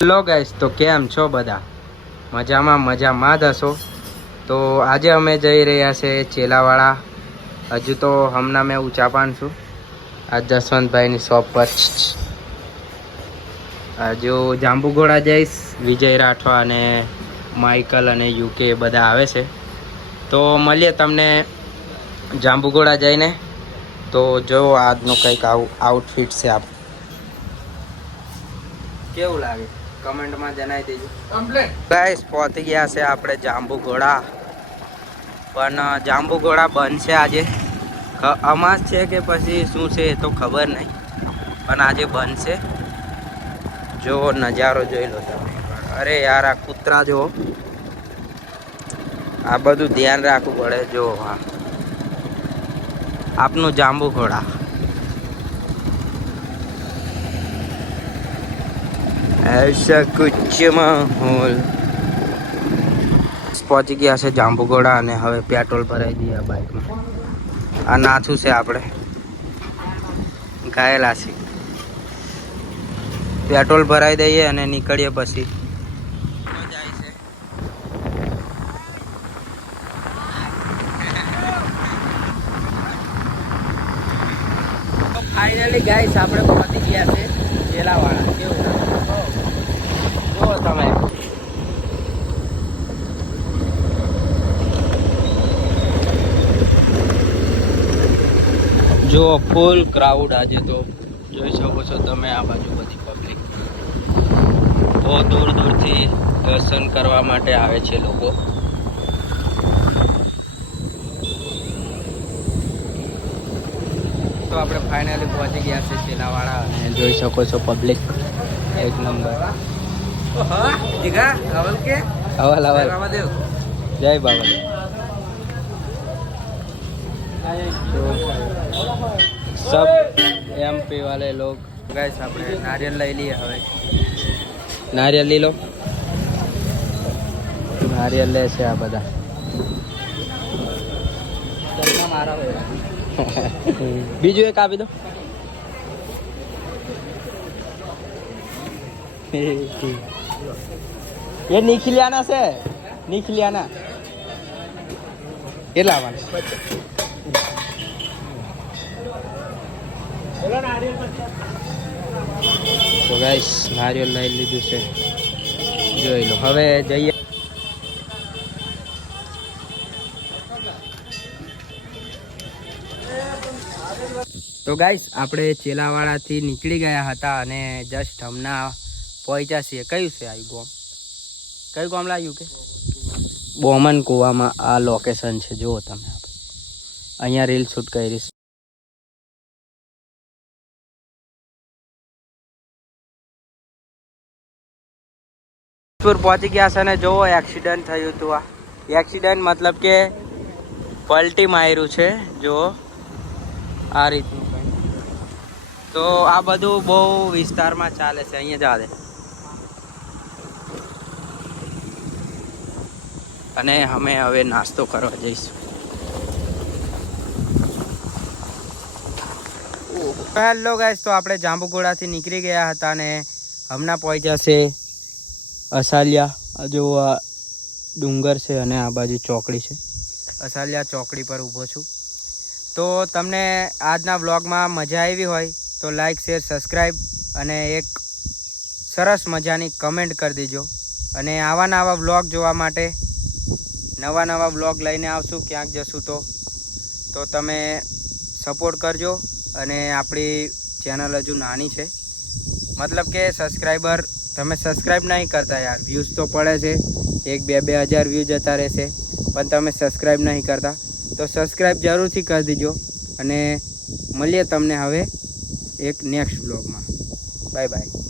Hello guys, તો કેમ છો બધા? મજામાં જ હશો. તો આજે અમે જઈ રહ્યા છે ચેલાવાળા. હજુ તો હમણાં મેં ઊંચા પાન છું આ જસવંતભાઈની શોપ પર. હજુ જાંબુઘોડા જઈશ. વિજય રાઠવા અને માઇકલ અને યુકે બધા આવે છે. તો મળીએ તમને જાંબુઘોડા જઈને. તો જો આજનું કંઈક આવું આઉટફિટ છે. આપ કેવું લાગે કમેન્ટમાં જણાવી દેજો. ગાઈસ પહોંચી ગયા છે આપણે જાંબુઘોડા. પણ જાંબુઘોડા બંધ છે આજે. અમાસ છે કે પછી શું છે એ તો ખબર નહીં, પણ આજે બંધ છે. જો નજારો જોઈ લો તમે. અરે યાર, આ કૂતરા જો, આ બધું ધ્યાન રાખવું પડે. જો હા, આપનું જાંબુઘોડા. ऐसा कुछ माहौल. પહોંચી ગયા છે જાંબુઘોડા અને હવે પેટ્રોલ ભરાઈ દઈએ આ બાઇકમાં. આ નાથું છે, આપણે ગાયેલા છે. પેટ્રોલ ભરાઈ દઈએ અને નીકળીએ પછી. ફાઇનલી ગાઈસ આપણે પહોંચી ગયા છે ચેલાવાળા. કેવું જુઓ તમે. જો ફૂલ ક્રાઉડ આજે તો જોઈ શકો છો તમે. આ બાજુ બધી પબ્લિક બહુ દૂર દૂરથી દર્શન કરવા માટે આવે છે લોકો. તો આપણે ફાઇનલી પહોંચી ગયા છે ચેલાવાળા અને જોઈ શકો છો પબ્લિક એક નંબર. અવલ જય બાબા. सब एमपी वाले लोग. गाइस આપણે નારિયેલ લઈ લઈએ. હવે નારિયેલ લઈ લો. નારિયેલ લે છે આ બધા. બીજું એક આપી દો. ये निखिलियाना से निखिलियाना કેટલા આવવાનું? તો ગાઈસ નારિયેલ લઈ લીધું છે, જોઈ લો. હવે જઈએ. તો ગાઈસ આપણે ચેલાવાળાથી નીકળી ગયા હતા અને જસ્ટ હમણાં પહોંચ્યા છીએ. કયું છે આ ગામ? કયું ગામ લાગ્યું કે બોમન કુવામાં આ લોકેશન છે. જુઓ તમે, અહીંયા રીલ શૂટ કરીશ. પહોંચી ગયા છે ને જુઓ એક્સિડન્ટ થયું હતું. આ એક્સિડન્ટ મતલબ કે પલટી માર્યું છે. જુઓ આ રીતનું કંઈ. તો આ બધું બહુ વિસ્તારમાં ચાલે છે. અહીંયા જવા દે. અને અમે હવે નાસ્તો કરવા જઈશું. હેલો ગાઈસ, તો આપણે જાંબુઘોડાથી નીકળી ગયા હતા અને હમણાં પહોંચ્યા છે અસાલિયા. જો આ ડુંગર છે અને આ બાજુ ચોકડી છે. અસાલિયા ચોકડી પર ઊભો છું. તો તમને આજના વ્લોગમાં મજા આવી હોય તો લાઈક, શેર, સબસ્ક્રાઈબ અને એક સરસ મજાની કમેન્ટ કરી દેજો. અને આવા નવા વ્લોગ જોવા માટે નવા વ્લોગ લઈને આવશું. ક્યાંક જશું તો તમે સપોર્ટ કરજો. અને આપણી ચેનલ હજુ નાની છે, મતલબ કે સબસ્ક્રાઈબર તમે સબસ્ક્રાઈબ નહીં કરતા યાર. વ્યૂઝ તો પડે છે, 1-2 હજાર વ્યૂ જતા રહેશે, પણ તમે સબસ્ક્રાઈબ નહીં કરતા. તો સબસ્ક્રાઈબ જરૂરથી કરી દેજો. અને મળીએ તમને હવે એક નેક્સ્ટ વ્લોગમાં. Bye bye.